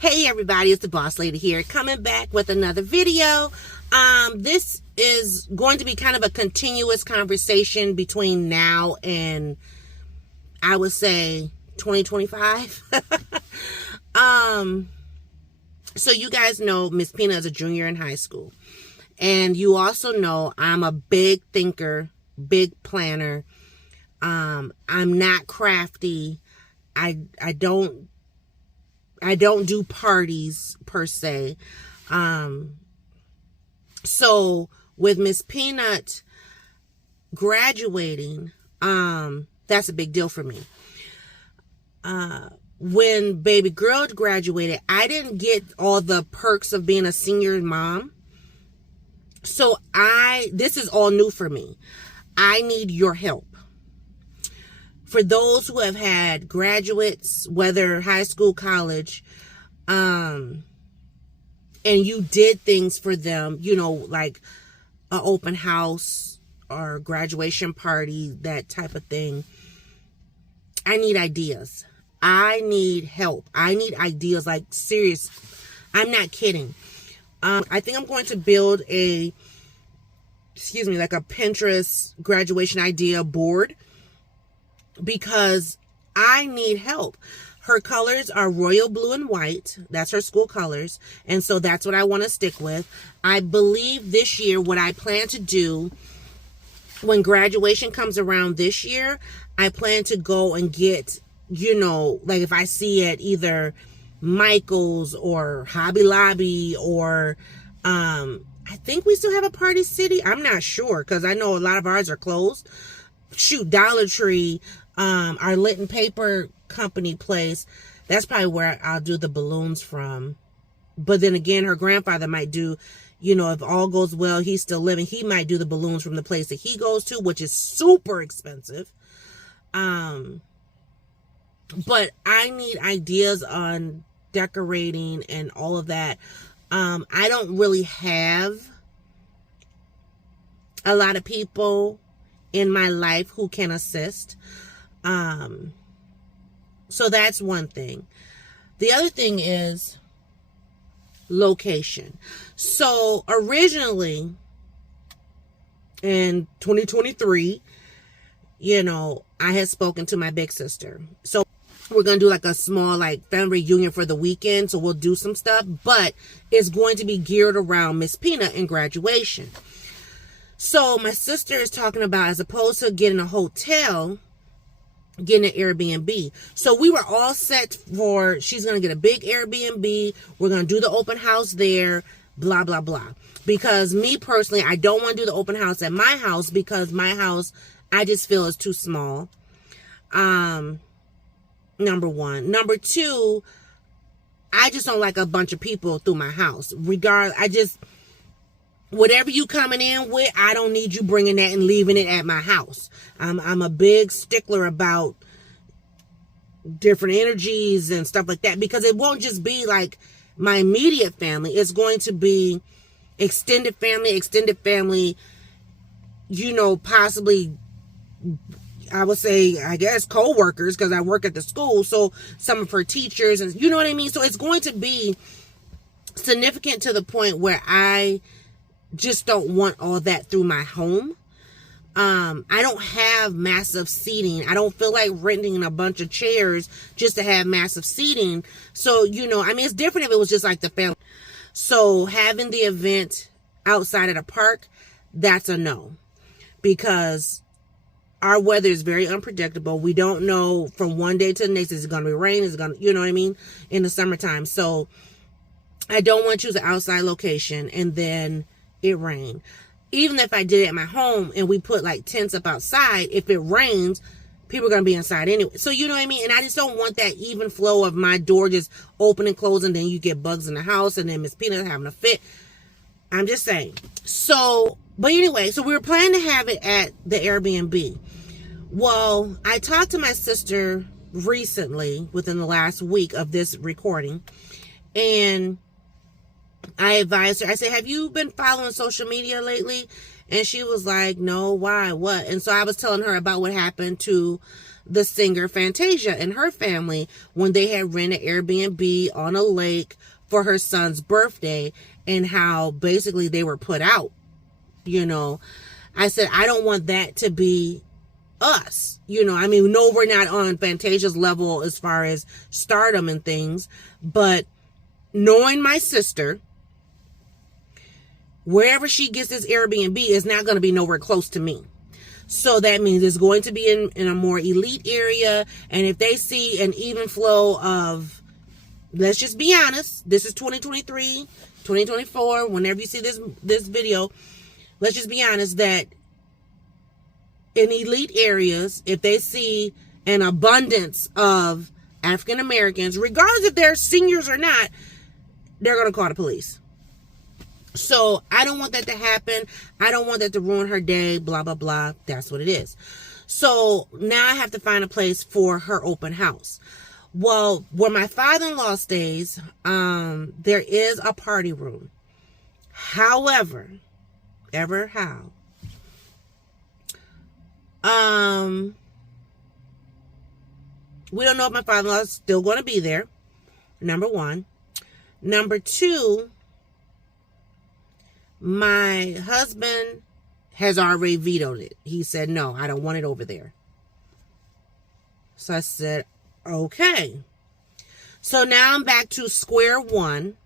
Hey everybody, it's the Boss Lady here, coming back with another video. This is going to be kind of a continuous conversation between now and, I would say, 2025. So you guys know Miss Pina is a junior in high school. And you also know I'm a big thinker, big planner. I'm not crafty. I don't do parties per se. So with Miss Peanut graduating, that's a big deal for me. When baby girl graduated, I didn't get all the perks of being a senior mom. So this is all new for me. I need your help. For those who have had graduates, whether high school, college, and you did things for them, you know, like an open house or graduation party, that type of thing. I need ideas. I need help. I need ideas, like serious. I'm not kidding. I think I'm going to build like a Pinterest graduation idea board, because I need help. Her colors are royal blue and white. That's her school colors. And so that's what I want to stick with. I believe this year, what I plan to do when graduation comes around this year, I plan to go and get, you know, like if I see it either Michael's or Hobby Lobby or, I think we still have a Party City. I'm not sure, because I know a lot of ours are closed. Shoot, Dollar Tree, our Lit Paper Company place, that's probably where I'll do the balloons from. But then again, her grandfather might do, you know, if all goes well, he's still living, he might do the balloons from the place that he goes to, which is super expensive. But I need ideas on decorating and all of that. I don't really have a lot of people in my life who can assist. So that's one thing. The other thing is location. So originally in 2023, you know, I had spoken to my big sister. So we're going to do like a small like family reunion for the weekend. So we'll do some stuff, but it's going to be geared around Miss Pina and graduation. So my sister is talking about, as opposed to getting a hotel, getting an Airbnb. So we were all set for, she's going to get a big Airbnb. We're going to do the open house there, blah, blah, blah. Because me personally, I don't want to do the open house at my house, because my house, I just feel is too small. Number one. Number two, I just don't like a bunch of people through my house. Whatever you coming in with, I don't need you bringing that and leaving it at my house. I'm a big stickler about different energies and stuff like that, because it won't just be like my immediate family. It's going to be extended family, you know, possibly, I would say, I guess, co-workers, because I work at the school. So some of her teachers, and you know what I mean? So it's going to be significant to the point where I just don't want all that through my home. I don't have massive seating. I don't feel like renting a bunch of chairs just to have massive seating. So, you know, I mean, it's different if it was just like the family. So having the event outside of the park, that's a no, because our weather is very unpredictable. We don't know from one day to the next, is it going to be rain? Is it going to, you know what I mean? In the summertime. So I don't want to choose an outside location and then it rained. Even if I did it at my home and we put like tents up outside, if it rains, people are going to be inside anyway. So, you know what I mean? And I just don't want that even flow of my door just open and close, and then you get bugs in the house, and then Miss Peanut having a fit. I'm just saying. So, but anyway, so we were planning to have it at the Airbnb. Well, I talked to my sister recently, within the last week of this recording, and I advised her, I said, have you been following social media lately? And she was like, no, why, what? And so I was telling her about what happened to the singer Fantasia and her family when they had rented Airbnb on a lake for her son's birthday, and how basically they were put out. I said, I don't want that to be us. I mean, no, we're not on Fantasia's level as far as stardom and things, but knowing my sister, wherever she gets this Airbnb is not going to be nowhere close to me. So that means it's going to be in a more elite area. And if they see an even flow of, let's just be honest, this is 2023, 2024, whenever you see this video, let's just be honest that in elite areas, if they see an abundance of African Americans, regardless if they're seniors or not, they're going to call the police. So I don't want that to happen. I don't want that to ruin her day, blah, blah, blah. That's what it is. So now I have to find a place for her open house. Well, where my father-in-law stays, there is a party room. However, we don't know if my father-in-law is still going to be there. Number one. Number two, my husband has already vetoed it. He said, no, I don't want it over there. So I said, okay. So now I'm back to square one.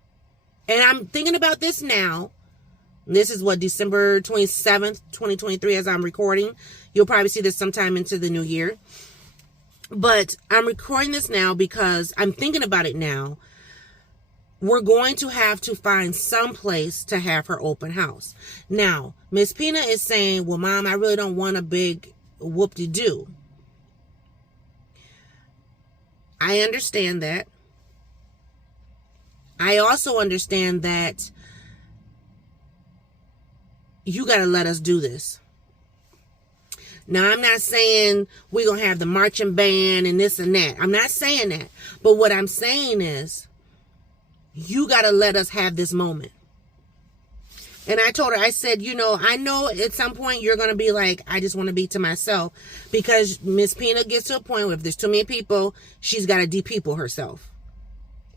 And I'm thinking about this now. This is December 27th, 2023, as I'm recording. You'll probably see this sometime into the new year. But I'm recording this now because I'm thinking about it now. We're going to have to find some place to have her open house. Now, Miss Pina is saying, well, Mom, I really don't want a big whoop-de-doo. I understand that. I also understand that you got to let us do this. Now, I'm not saying we're going to have the marching band and this and that. I'm not saying that. But what I'm saying is, you got to let us have this moment. And I told her, I said, I know at some point you're going to be like, I just want to be to myself. Because Miss Pina gets to a point where if there's too many people, she's got to de-people herself.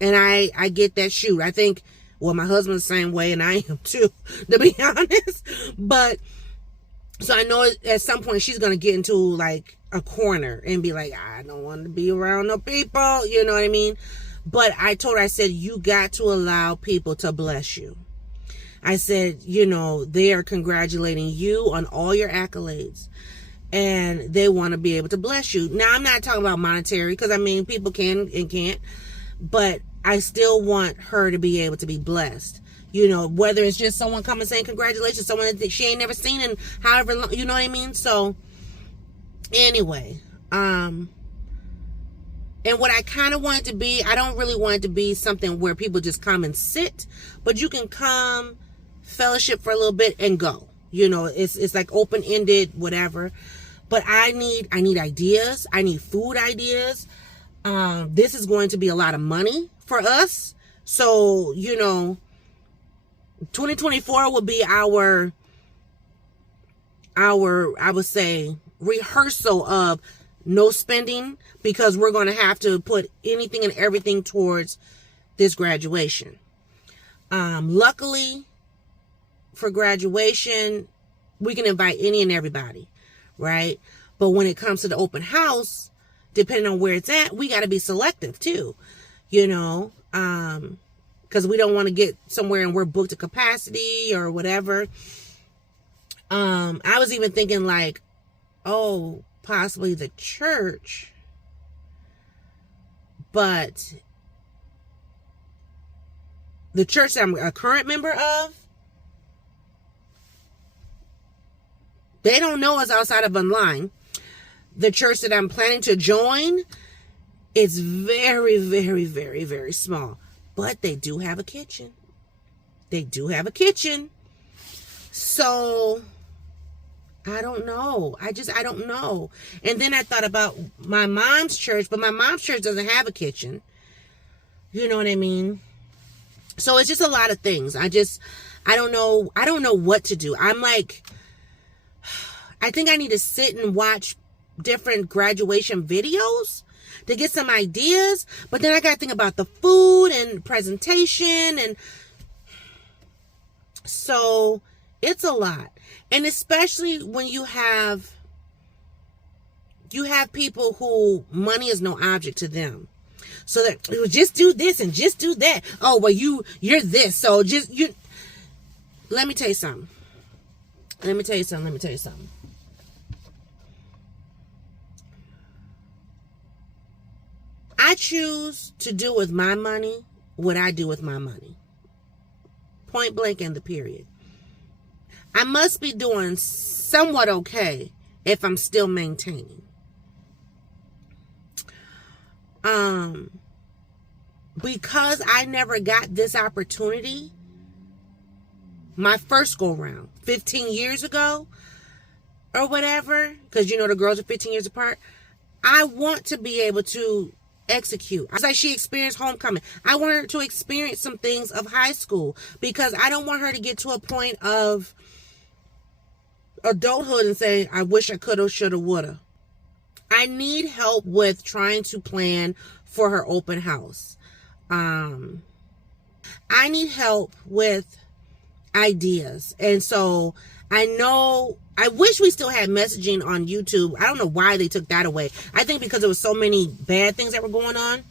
And I get that shoot. I think, well, my husband's the same way, and I am too, to be honest. But, so I know at some point she's going to get into like a corner and be like, I don't want to be around no people. You know what I mean? But I told her, I said, you got to allow people to bless you. I said, they are congratulating you on all your accolades. And they want to be able to bless you. Now, I'm not talking about monetary, because, people can and can't. But I still want her to be able to be blessed. Whether it's just someone coming saying congratulations, someone that she ain't never seen in however long, you know what I mean? So, anyway, and what I kind of want it to be, I don't really want it to be something where people just come and sit, but you can come, fellowship for a little bit and go. It's like open-ended, whatever. But I need ideas. I need food ideas. This is going to be a lot of money for us. So, 2024 will be our, I would say, rehearsal of no spending, because we're going to have to put anything and everything towards this graduation. Luckily, for graduation, we can invite any and everybody, right? But when it comes to the open house, depending on where it's at, we got to be selective too, because we don't want to get somewhere and we're booked to capacity or whatever. I was even thinking like, possibly the church, but the church that I'm a current member of, they don't know us outside of online. The church that I'm planning to join is very, very, very, very small. But they do have a kitchen. So, I don't know. I don't know. And then I thought about my mom's church, but my mom's church doesn't have a kitchen. You know what I mean? So it's just a lot of things. I don't know what to do. I'm like, I think I need to sit and watch different graduation videos to get some ideas. But then I got to think about the food and presentation. And so it's a lot. And especially when you have people who money is no object to them. So that just do this and just do that. Oh, well, you're this. So just you. Let me tell you something. I choose to do with my money what I do with my money. Point blank in the period. I must be doing somewhat okay if I'm still maintaining. Because I never got this opportunity my first go round 15 years ago or whatever, because the girls are 15 years apart. I want to be able to execute. It's like she experienced homecoming. I want her to experience some things of high school, because I don't want her to get to a point of adulthood and say, I wish I coulda, shoulda, woulda. I need help with trying to plan for her open house. I need help with ideas. And so I wish we still had messaging on YouTube. I don't know why they took that away. I think because there was so many bad things that were going on.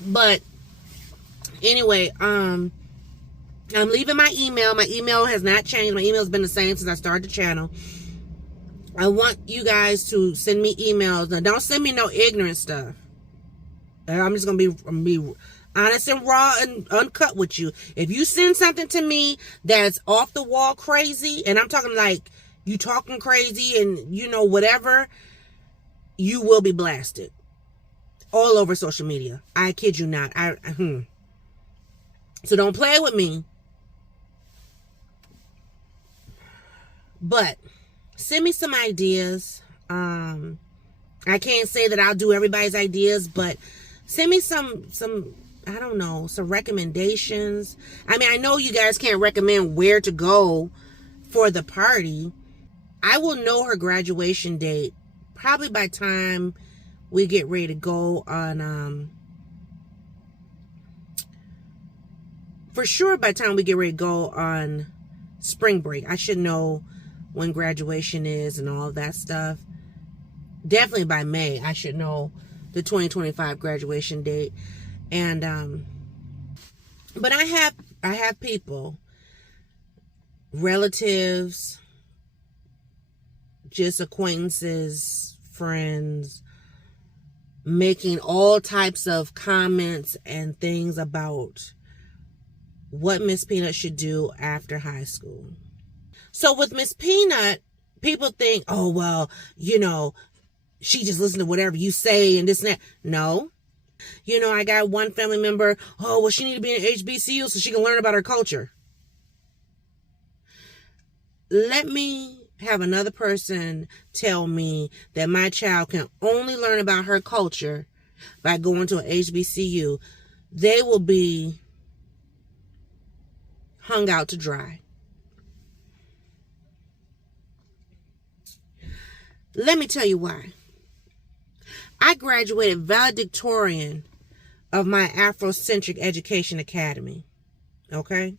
But anyway, I'm leaving my email. My email has not changed. My email has been the same since I started the channel. I want you guys to send me emails. Now, don't send me no ignorant stuff. I'm just going to be honest and raw and uncut with you. If you send something to me that's off the wall crazy, and I'm talking like you talking crazy and whatever, you will be blasted all over social media. I kid you not. So don't play with me. But send me some ideas. I can't say that I'll do everybody's ideas, but send me some I don't know, some recommendations. I mean, I know you guys can't recommend where to go for the party. I will know her graduation date probably by the time we get ready to go on, for sure by the time we get ready to go on spring break. I should know when graduation is and all of that stuff. Definitely by May, I should know the 2025 graduation date. And but I have people, relatives, just acquaintances, friends, making all types of comments and things about what Miss Peanut should do after high school. So with Miss Peanut, people think, oh, well, she just listens to whatever you say and this and that. No. I got one family member, oh, well, she need to be in HBCU so she can learn about her culture. Let me have another person tell me that my child can only learn about her culture by going to an HBCU. They will be hung out to dry. Let me tell you why. I graduated valedictorian of my Afrocentric Education Academy. Okay?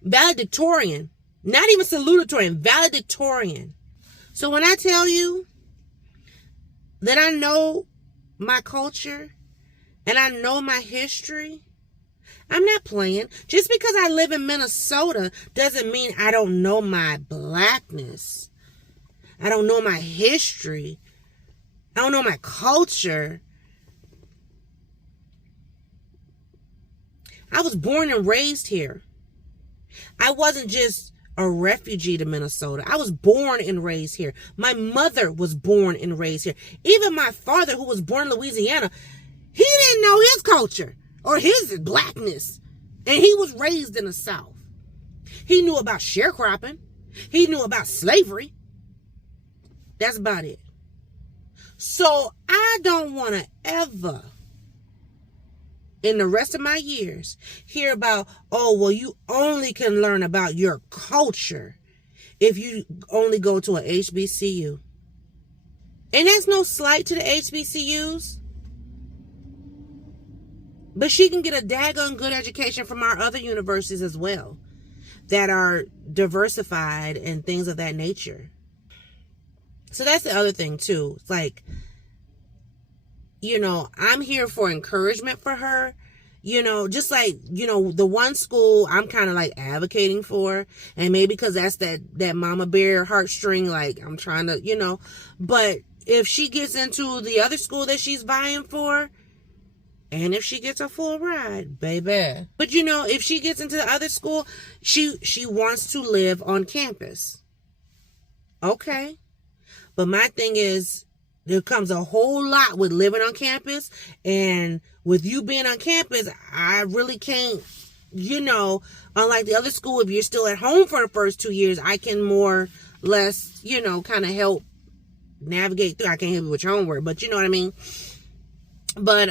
Valedictorian. Not even salutatorian. Valedictorian. So when I tell you that I know my culture and I know my history, I'm not playing. Just because I live in Minnesota doesn't mean I don't know my blackness. I don't know my history. I don't know my culture. I was born and raised here. I wasn't just a refugee to Minnesota. I was born and raised here. My mother was born and raised here. Even my father, who was born in Louisiana, he didn't know his culture or his blackness. And he was raised in the South. He knew about sharecropping. He knew about slavery. That's about it. So I don't want to ever in the rest of my years hear about, oh, well, you only can learn about your culture if you only go to a HBCU. And that's no slight to the HBCUs. But she can get a daggone good education from our other universities as well that are diversified and things of that nature. So that's the other thing too. It's like, you know, I'm here for encouragement for her. You know, just like, you know, the one school I'm kind of like advocating for, and maybe because that's that mama bear heartstring, like I'm trying to, you know, but if she gets into the other school that she's vying for, and if she gets a full ride, baby. But you know, if she gets into the other school, she wants to live on campus. Okay. But my thing is, there comes a whole lot with living on campus, and with you being on campus, I really can't, you know, unlike the other school, if you're still at home for the first 2 years, I can more or less, you know, kind of help navigate through. I can't help you with your homework, but you know what I mean? But,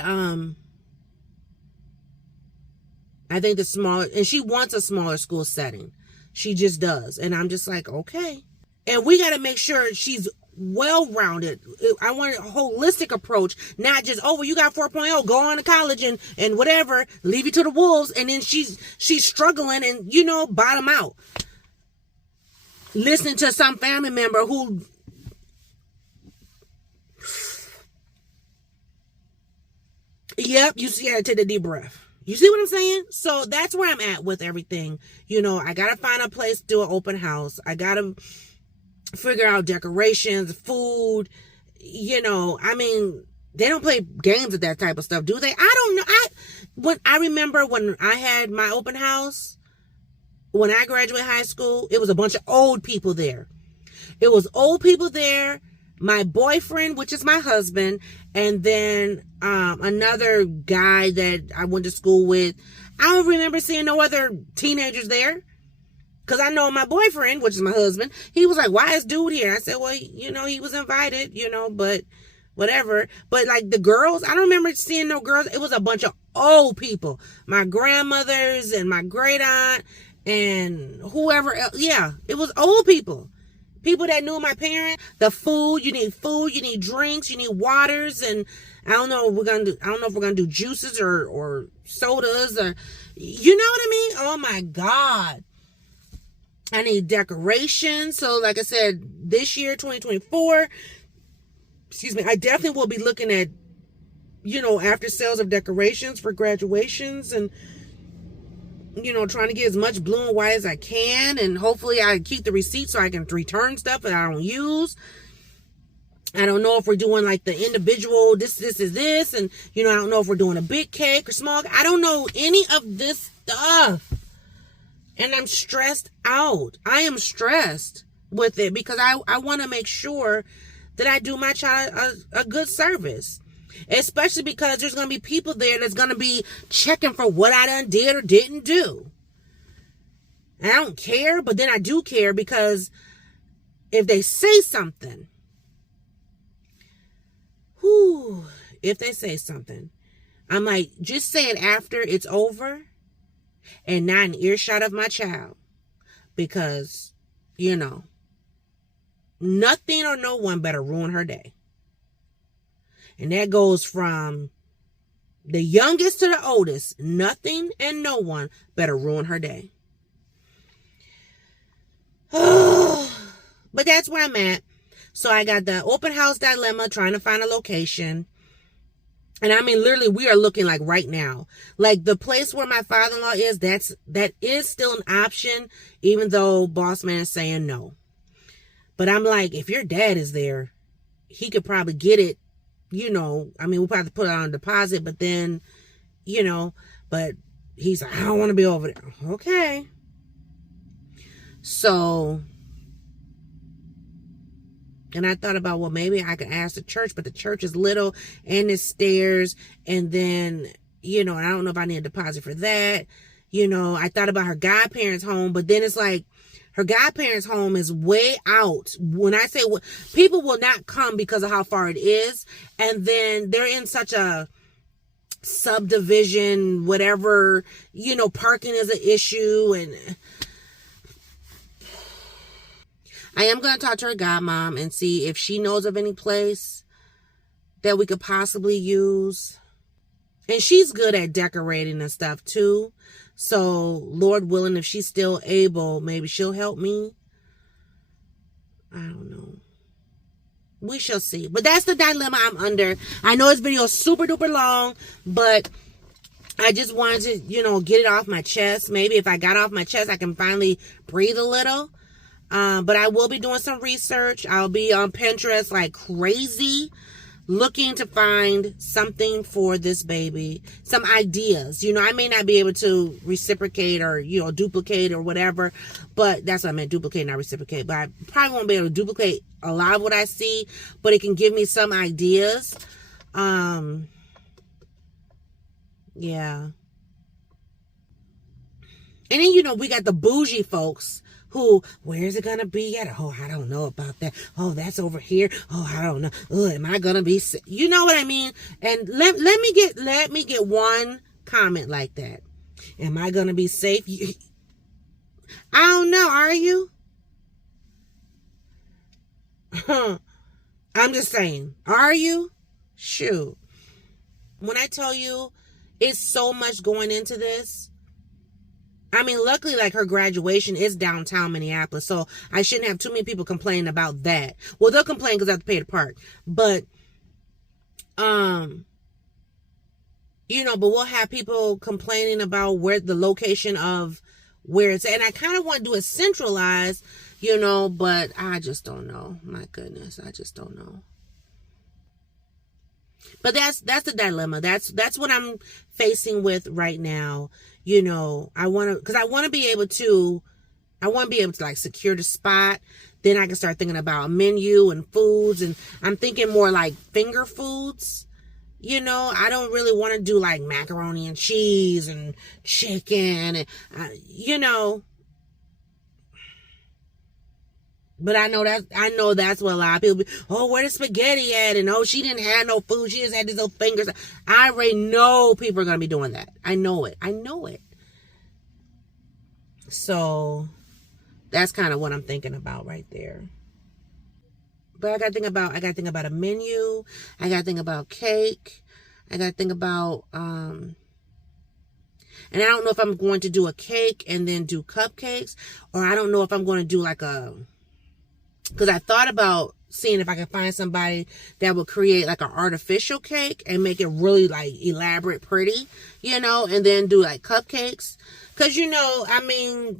I think the smaller, and she wants a smaller school setting. She just does. And I'm just like, okay. And we got to make sure she's well-rounded. I want a holistic approach, not just, oh, well, you got 4.0, go on to college and whatever, leave you to the wolves, and then she's struggling and, you know, bottom out. Listening to some family member who, yep, you see, I gotta take a deep breath. You see what I'm saying? So that's where I'm at with everything. You know, I gotta find a place to do an open house. I gotta figure out decorations, food, you know, I mean, they don't play games with that type of stuff, do they? I don't know. I remember when I had my open house, when I graduated high school, it was a bunch of old people there. It was old people there, my boyfriend, which is my husband, and then another guy that I went to school with. I don't remember seeing no other teenagers there. Because I know my boyfriend, which is my husband, he was like, why is dude here? I said, well, you know, he was invited, you know, but whatever. But like the girls, I don't remember seeing no girls. It was a bunch of old people. My grandmothers and my great aunt and whoever else. Yeah, it was old people. People that knew my parents. The food, you need drinks, you need waters, and I don't know if we're gonna do juices or sodas, or you know what I mean? Oh my God. I need decorations. So like I said, this year, 2024, I definitely will be looking at, you know, after sales of decorations for graduations, and, you know, trying to get as much blue and white as I can. And hopefully I keep the receipt so I can return stuff that I don't use. I don't know if we're doing like the individual, this is this. And, you know, I don't know if we're doing a big cake or small. I don't know any of this stuff. And I'm stressed out. I am stressed with it because I want to make sure that I do my child a good service. Especially because there's going to be people there that's going to be checking for what I done did or didn't do. And I don't care, but then I do care because if they say something, if they say something, I'm like, just say it after it's over. And not an earshot of my child. Because, you know, nothing or no one better ruin her day. And that goes from the youngest to the oldest. Nothing and no one better ruin her day. But that's where I'm at. So I got the open house dilemma, trying to find a location. And I mean, literally, we are looking like right now. Like the place where my father-in-law is, that is still an option, even though boss man is saying no. But I'm like, if your dad is there, he could probably get it, you know. I mean, we'll probably put it on a deposit, but then, you know, but he's like, I don't want to be over there. Okay. So, and I thought about, well, maybe I could ask the church, but the church is little and it's stairs. And then, you know, I don't know if I need a deposit for that. You know, I thought about her godparents' home, but then it's like her godparents' home is way out. When I say people will not come because of how far it is. And then they're in such a subdivision, whatever, parking is an issue. And I am going to talk to her godmom and see if she knows of any place that we could possibly use. And she's good at decorating and stuff too. So Lord willing, if she's still able, maybe she'll help me. I don't know. We shall see. But that's the dilemma I'm under. I know this video is super duper long, but I just wanted to, get it off my chest. Maybe if I got off my chest, I can finally breathe a little. But I will be doing some research. I'll be on Pinterest like crazy, looking to find something for this baby, some ideas. I may not be able to reciprocate or, duplicate or whatever, but that's what I meant, duplicate, not reciprocate. But I probably won't be able to duplicate a lot of what I see, but it can give me some ideas. Yeah. And then, we got the bougie folks who, where's it gonna be at? Oh, I don't know about that. Oh, that's over here. Oh, I don't know. Oh, am I gonna be sick? You know what I mean? And let me get one comment like that. Am I gonna be safe? I don't know. Are you? I'm just saying. Are you? Shoot. When I tell you, it's so much going into this. I mean, luckily, like, her graduation is downtown Minneapolis, so I shouldn't have too many people complaining about that. Well, they'll complain because I have to pay to park. But, but we'll have people complaining about where the location of where it's at. And I kind of want to do it centralized, but I just don't know. My goodness, I just don't know. But that's the dilemma. That's what I'm facing with right now. I want to be able to like secure the spot. Then I can start thinking about a menu and foods, and I'm thinking more like finger foods. I don't really want to do like macaroni and cheese and chicken and, but I know that's what a lot of people be, oh, where the spaghetti at? And oh, she didn't have no food. She just had these little fingers. I already know people are going to be doing that. I know it. So that's kind of what I'm thinking about right there. But I got to think about a menu. I got to think about cake. I got to think about, and I don't know if I'm going to do a cake and then do cupcakes, or I don't know if I'm going to do like because I thought about seeing if I could find somebody that would create like an artificial cake and make it really like elaborate, pretty, and then do like cupcakes. Because, the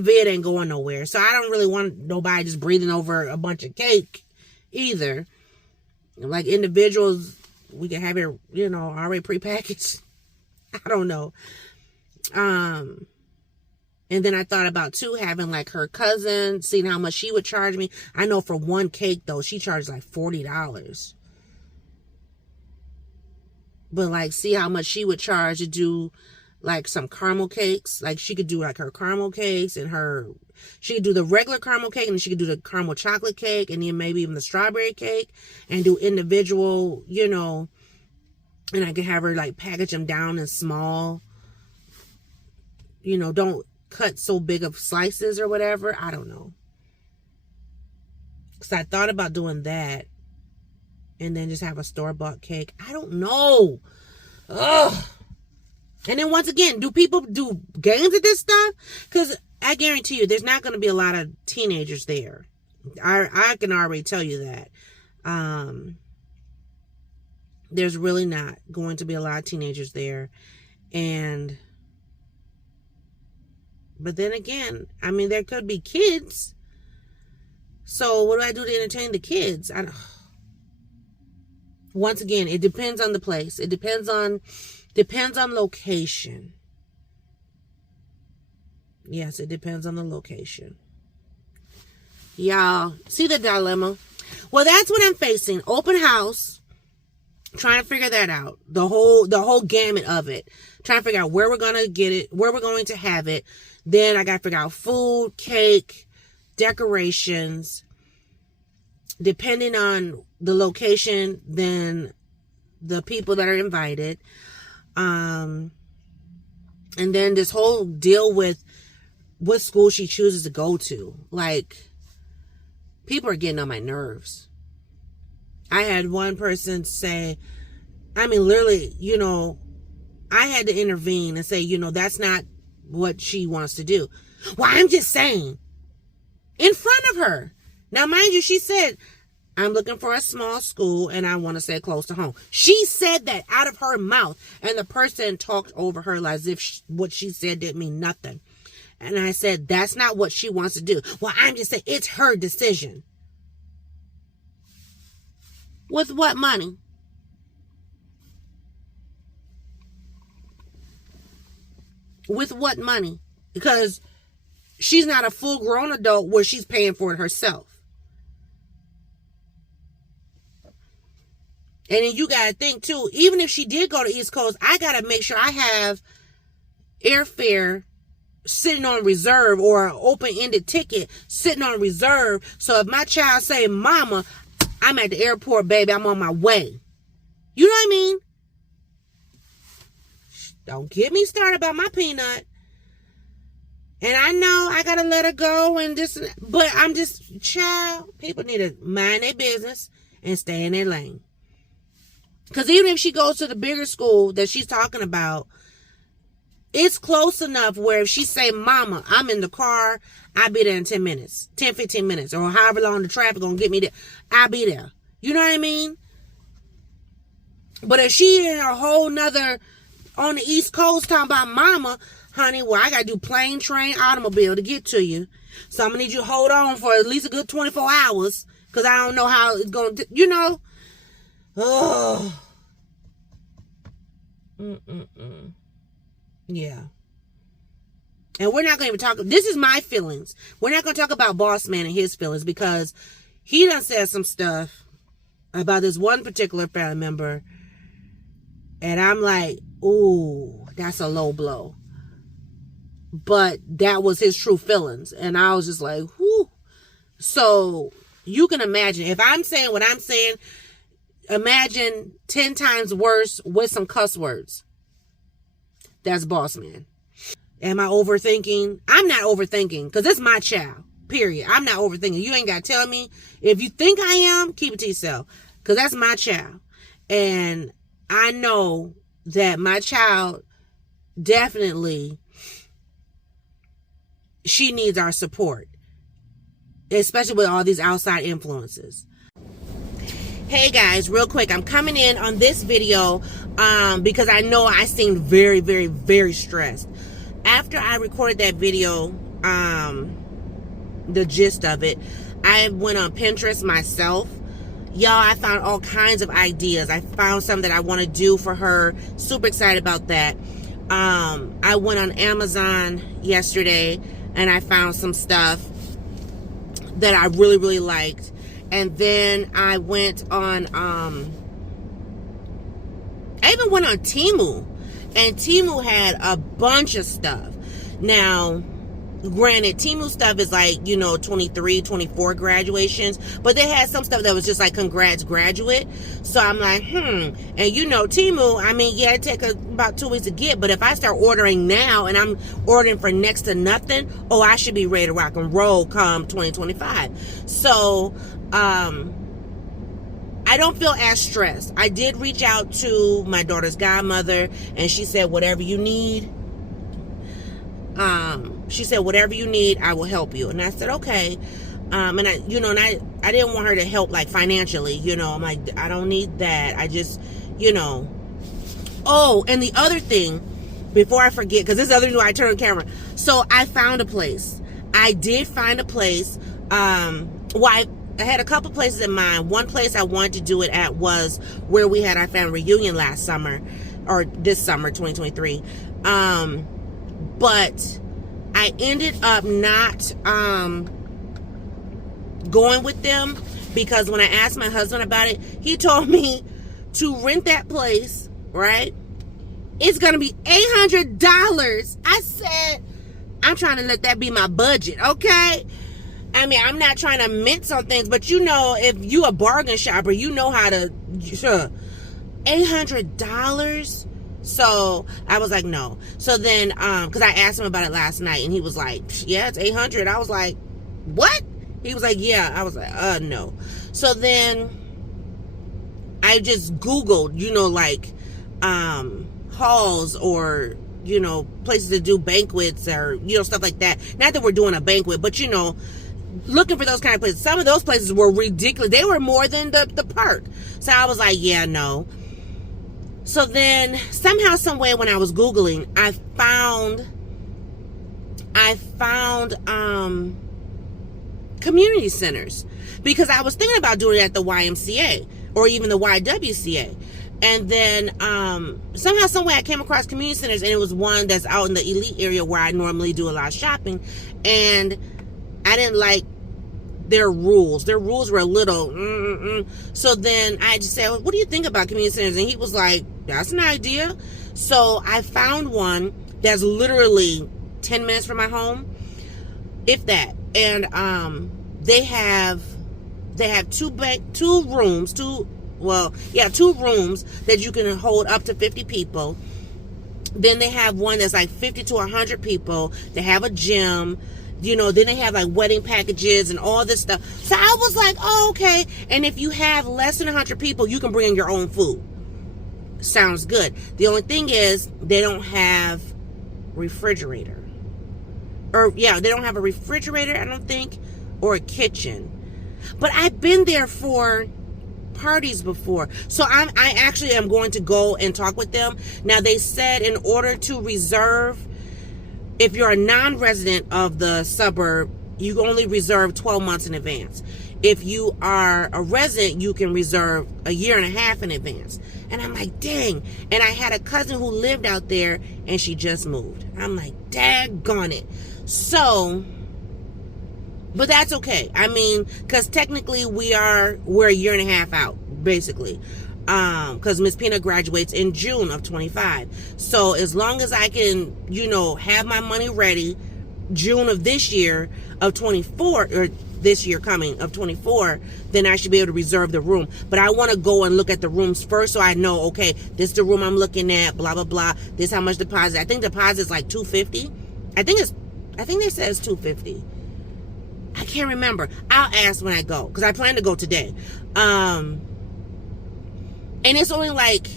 vid ain't going nowhere. So I don't really want nobody just breathing over a bunch of cake either. Like individuals, we can have it, already prepackaged. I don't know. And then I thought about, too, having, like, her cousin, seeing how much she would charge me. I know for one cake, though, she charged, like, $40. But, like, see how much she would charge to do, like, some caramel cakes. Like, she could do, like, her caramel cakes and she could do the regular caramel cake, and she could do the caramel chocolate cake, and then maybe even the strawberry cake, and do individual, and I could have her, like, package them down in small, don't cut so big of slices or whatever. I don't know. Because I thought about doing that and then just have a store-bought cake. I don't know. Ugh. And then once again, do people do games at this stuff? Because I guarantee you there's not going to be a lot of teenagers there. I can already tell you that. There's really not going to be a lot of teenagers there. But then again, there could be kids. So what do I do to entertain the kids? Once again, it depends on the place. It depends on location. Yes, it depends on the location. Y'all, see the dilemma? Well, that's what I'm facing. Open house. Trying to figure that out. The whole gamut of it. Trying to figure out where we're going to get it, where we're going to have it. Then I got to figure out food, cake, decorations. Depending on the location, then the people that are invited. And then this whole deal with what school she chooses to go to. Like, people are getting on my nerves. I had one person say, I mean, literally, you know, I had to intervene and say, you know, that's not what she wants to do. Well, I'm just saying, in front of her. Now, mind you, she said, I'm looking for a small school and I want to stay close to home. She said that out of her mouth, and the person talked over her as if what she said didn't mean nothing. And I said, that's not what she wants to do. Well, I'm just saying, it's her decision. With what money? With what money? Because she's not a full-grown adult where she's paying for it herself. And then you got to think, too, even if she did go to East Coast, I got to make sure I have airfare sitting on reserve, or an open-ended ticket sitting on reserve. So if my child say, Mama, I'm at the airport, baby, I'm on my way. You know what I mean? Don't get me started about my peanut. And I know I got to let her go and this, but I'm just, child, people need to mind their business and stay in their lane. Because even if she goes to the bigger school that she's talking about, it's close enough where if she say, Mama, I'm in the car, I'll be there in 10 minutes, 10, 15 minutes, or however long the traffic gonna get me there, I'll be there. You know what I mean? But if she in a whole nother, on the East Coast talking about, Mama, honey, well, I gotta do plane, train, automobile to get to you. So I'm gonna need you to hold on for at least a good 24 hours, because I don't know how it's gonna, you know? Oh. Yeah. And we're not going to even talk. This is my feelings. We're not going to talk about Boss Man and his feelings, because he done said some stuff about this one particular family member. And I'm like, ooh, that's a low blow. But that was his true feelings. And I was just like, whoo. So you can imagine, if I'm saying what I'm saying, imagine 10 times worse with some cuss words. That's Boss Man. Am I overthinking? I'm not overthinking, because it's my child. Period. I'm not overthinking. You ain't got to tell me. If you think I am, keep it to yourself, because that's my child. And I know that my child definitely, she needs our support, especially with all these outside influences. Hey guys, real quick, I'm coming in on this video because I know I seemed very, very, very stressed. After I recorded that video, the gist of it, I went on Pinterest myself. Y'all, I found all kinds of ideas. I found some that I want to do for her. Super excited about that. I went on Amazon yesterday and I found some stuff that I really, really liked. And then I went on, I even went on Temu. And Temu had a bunch of stuff. Now, granted, Temu stuff is like, you know, 23, 24 graduations. But they had some stuff that was just like, congrats, graduate. So I'm like, And you know, Temu, I mean, yeah, it take about 2 weeks to get. But if I start ordering now and I'm ordering for next to nothing, oh, I should be ready to rock and roll come 2025. So, I don't feel as stressed. I did reach out to my daughter's godmother, and she said, whatever you need. She said, whatever you need, I will help you. And I said, okay. And I didn't want her to help like financially, you know, I'm like, I don't need that. I just, you know. Oh, and the other thing, before I forget, because this other new, I turned the camera. So I found a place. I did find a place. I had a couple places in mind. One place I wanted to do it at was where we had our family reunion last summer, or this summer, 2023. But I ended up not going with them, because when I asked my husband about it, he told me to rent that place, right? It's going to be $800. I said, I'm trying to let that be my budget, okay? I mean, I'm not trying to mince on things, but you know, if you a bargain shopper, you know how to, $800? So I was like, no. So then, because I asked him about it last night, and he was like, yeah, it's 800. I was like, what? He was like, yeah. I was like, no. So then I just Googled, like, halls or, places to do banquets or, stuff like that. Not that we're doing a banquet, but, looking for those kind of places. Some of those places were ridiculous. They were more than the park. So I was like, yeah, no. So then somehow, some way, when I was Googling, I found community centers, because I was thinking about doing it at the YMCA or even the YWCA. And then somehow, some way, I came across community centers, and it was one that's out in the elite area where I normally do a lot of shopping. And I didn't like their rules. Their rules were a little So then I just said, what do you think about community centers? And he was like, that's an idea. So I found one that's literally 10 minutes from my home, if that. And they have two rooms that you can hold up to 50 people. Then they have one that's like 50 to 100 people. They have a gym. Then they have like wedding packages and all this stuff. So I was like, oh, okay. And if you have less than 100 people, you can bring in your own food. Sounds good. The only thing is, they don't have refrigerator. They don't have a refrigerator, I don't think, or a kitchen. But I've been there for parties before. So I actually am going to go and talk with them. Now, they said in order to reserve, if you're a non-resident of the suburb, you only reserve 12 months in advance. If you are a resident, you can reserve a year and a half in advance. And I'm like, dang. And I had a cousin who lived out there, and she just moved. I'm like, daggone it. So, but that's okay. I mean, because technically we're a year and a half out, basically. Because Miss Pina graduates in June of 25. So as long as I can, have my money ready June of this year of 24, or this year coming of 24, then I should be able to reserve the room. But I want to go and look at the rooms first, so I know, okay, this is the room I'm looking at, blah, blah, blah. This is how much deposit. I think deposit is like $250. I think they said it's $250. I can't remember. I'll ask when I go, because I plan to go today. And it's only like,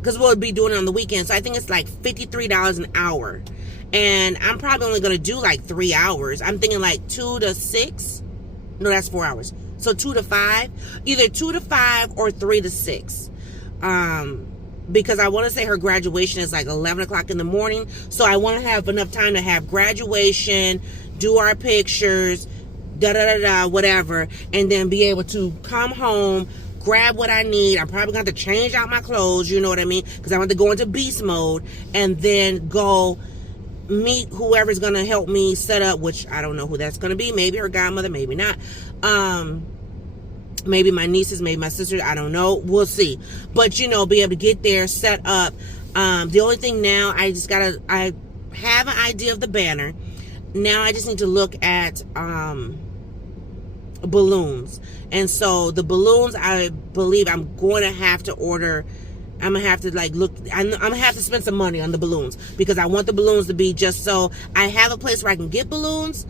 because we'll be doing it on the weekend, so I think it's like $53 an hour. And I'm probably only going to do like 3 hours. I'm thinking like 2 to 6. No, that's 4 hours. So 2 to 5. Either 2 to 5 or 3 to 6. Because I want to say her graduation is like 11 o'clock in the morning. So I want to have enough time to have graduation, do our pictures, whatever. And then be able to come home, grab what I need. I'm probably going to have to change out my clothes, you know what I mean? Because I want to go into beast mode, and then go meet whoever's going to help me set up, which I don't know who that's going to be. Maybe her godmother, maybe not. Maybe my nieces, maybe my sisters, I don't know. We'll see. But, be able to get there, set up. The only thing now, I have an idea of the banner. Now I just need to look at balloons. And so the balloons, I believe I'm going to have to order. I'm going to have to look. I'm going to have to spend some money on the balloons, because I want the balloons to be just so I have a place where I can get balloons,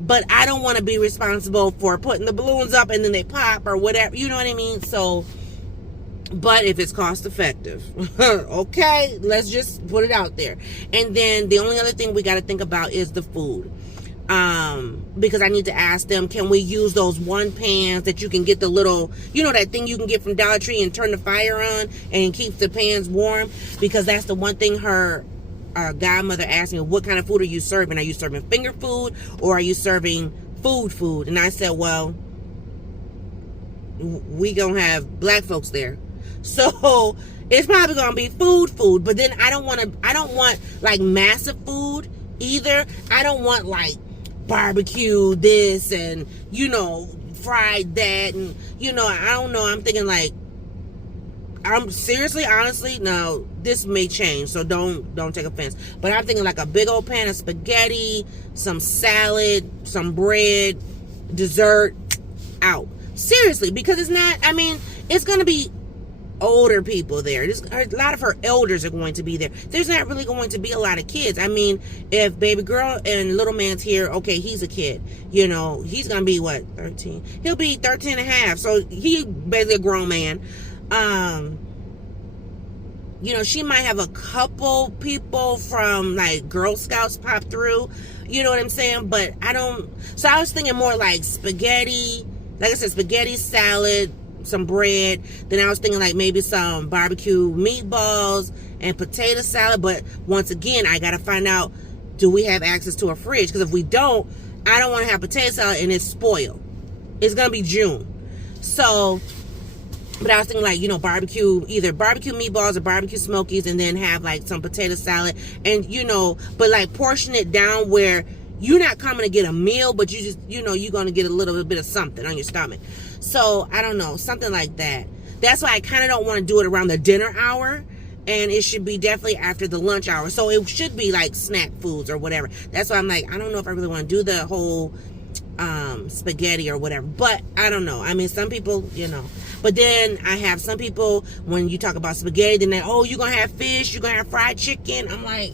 but I don't want to be responsible for putting the balloons up and then they pop or whatever. You know what I mean? So, but if it's cost effective, okay, let's just put it out there. And then the only other thing we got to think about is the food. Because I need to ask them, can we use those one pans that you can get the little, that thing you can get from Dollar Tree and turn the fire on and keeps the pans warm? Because that's the one thing her godmother asked me, what kind of food are you serving? Are you serving finger food, or are you serving food? And I said, well, we gonna have black folks there, so it's probably gonna be food. But then I don't want like massive food either. I don't want like barbecue this and fried that, and I don't know. I'm thinking like, I'm seriously, honestly, now this may change, so don't take offense, but I'm thinking like a big old pan of spaghetti, some salad, some bread, dessert, out. Seriously, because it's not, I mean, it's gonna be older people there. A lot of her elders are going to be there. There's not really going to be a lot of kids. I mean, if baby girl and little man's here, okay, he's a kid. You know, he's going to be what, 13? He'll be 13 and a half. So he's basically a grown man. You know, she might have a couple people from like Girl Scouts pop through. You know what I'm saying? But I don't. So I was thinking more like spaghetti. Like I said, spaghetti, salad, some bread. Then I was thinking like maybe some barbecue meatballs and potato salad. But once again, I got to find out, do we have access to a fridge? Because if we don't, I don't want to have potato salad and it's spoiled. It's going to be June. So, but I was thinking like, you know, barbecue, either barbecue meatballs or barbecue smokies, and then have like some potato salad. And, you know, but like portion it down where you're not coming to get a meal, but you just, you know, you're going to get a little bit of something on your stomach. So, I don't know, something like that. That's why I kind of don't want to do it around the dinner hour. And it should be definitely after the lunch hour. So it should be like snack foods or whatever. That's why I'm like, I don't know if I really want to do the whole spaghetti or whatever. But I don't know. I mean, some people, you know. But then I have some people, when you talk about spaghetti, then they, oh, you're going to have fish, you're going to have fried chicken. I'm like,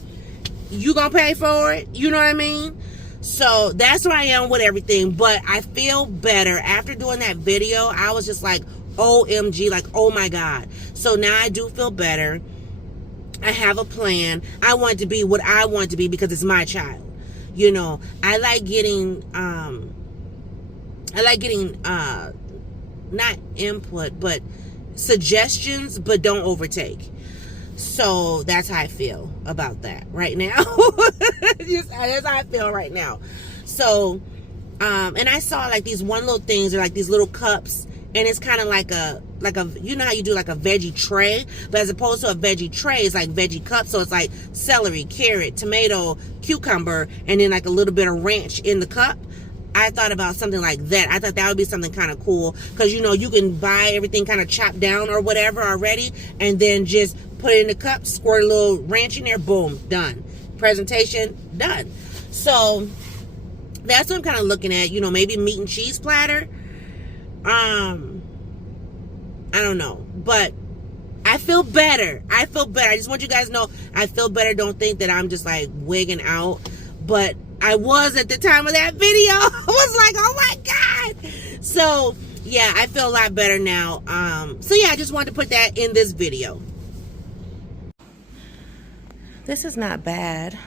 you going to pay for it? You know what I mean? So that's where I am with everything. But I feel better. After doing that video, I was just like, OMG, like, oh my God. So now I do feel better. I have a plan. I want it to be what I want it to be because it's my child. You know, I like getting not input, but suggestions, but don't overtake. So that's how I feel about that right now. That's how I feel right now. So, and I saw like these one little things, or like these little cups, and it's kind of like a, you know how you do like a veggie tray, but as opposed to a veggie tray, it's like veggie cups. So it's like celery, carrot, tomato, cucumber, and then like a little bit of ranch in the cup. I thought about something like that. I thought that would be something kind of cool, because, you know, you can buy everything kind of chopped down or whatever already, and then just put it in the cup, squirt a little ranch in there, boom, done. Presentation, done. So that's what I'm kind of looking at. You know, maybe meat and cheese platter. I don't know, but I feel better. I feel better. I just want you guys to know I feel better. Don't think that I'm just like wigging out, but I was at the time of that video. I was like, oh my God. So yeah, I feel a lot better now. So yeah, I just wanted to put that in this video. This is not bad.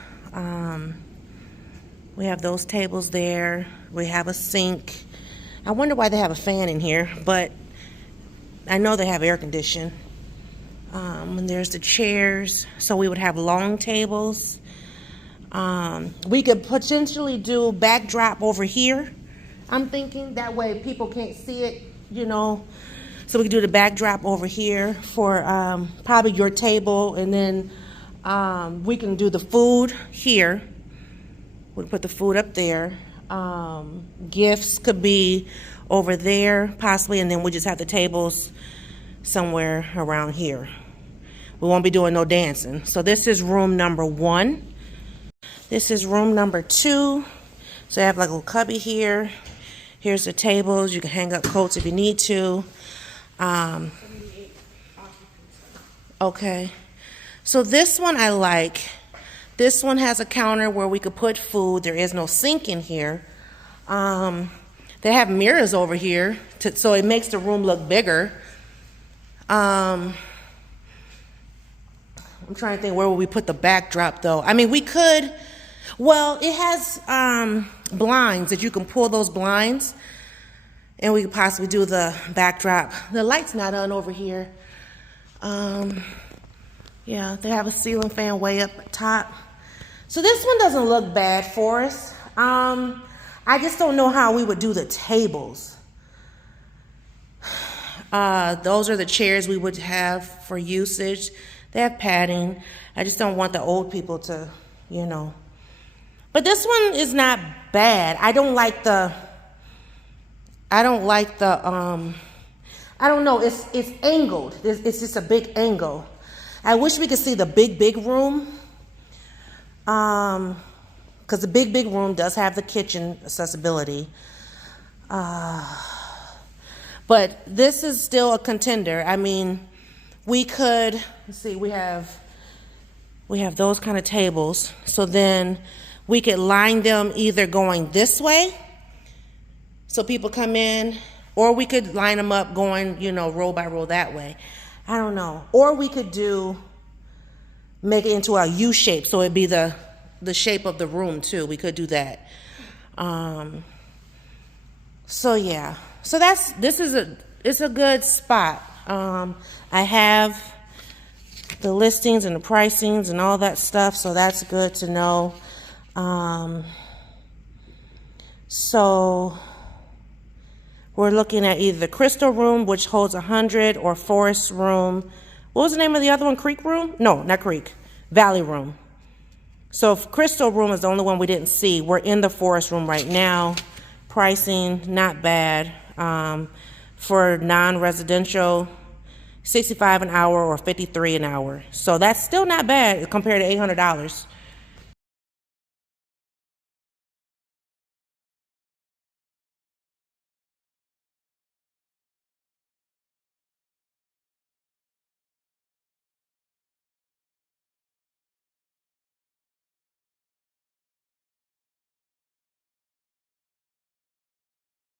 We have those tables there. We have a sink. I wonder why they have a fan in here, but I know they have air conditioning. And there's the chairs. So we would have long tables. We could potentially do backdrop over here. I'm thinking that way people can't see it, you know. So we could do the backdrop over here for probably your table, and then we can do the food here. We'll put the food up there. Gifts could be over there possibly, and then we just have the tables somewhere around here. We won't be doing no dancing. So this is room number 1. This is room number 2. So I have like a little cubby here. Here's the tables. You can hang up coats if you need to. Okay. So this one I like. This one has a counter where we could put food. There is no sink in here. They have mirrors over here, so it makes the room look bigger. I'm trying to think, where would we put the backdrop though? I mean, we could, well, it has blinds that you can pull those blinds, and we could possibly do the backdrop. The light's not on over here. Yeah, they have a ceiling fan way up top. So this one doesn't look bad for us. I just don't know how we would do the tables. Those are the chairs we would have for usage. They have padding. I just don't want the old people to, you know. But this one is not bad. I don't know, it's angled. It's just a big angle. I wish we could see the big room. Because the big room does have the kitchen accessibility. But this is still a contender. I mean, We could, let's see, we have those kind of tables. So then we could line them either going this way, so people come in, or we could line them up going, you know, row by row that way. I don't know. Or we could make it into a U shape, so it'd be the shape of the room too. We could do that. So yeah. So it's a good spot. I have the listings and the pricings and all that stuff, so that's good to know. So we're looking at either the Crystal Room, which holds 100, or Forest Room. What was the name of the other one? Creek Room? No, not Creek. Valley Room. So if Crystal Room is the only one we didn't see. We're in the Forest Room right now. Pricing, not bad. For non-residential, $65 an hour or $53 an hour. So that's still not bad compared to $800.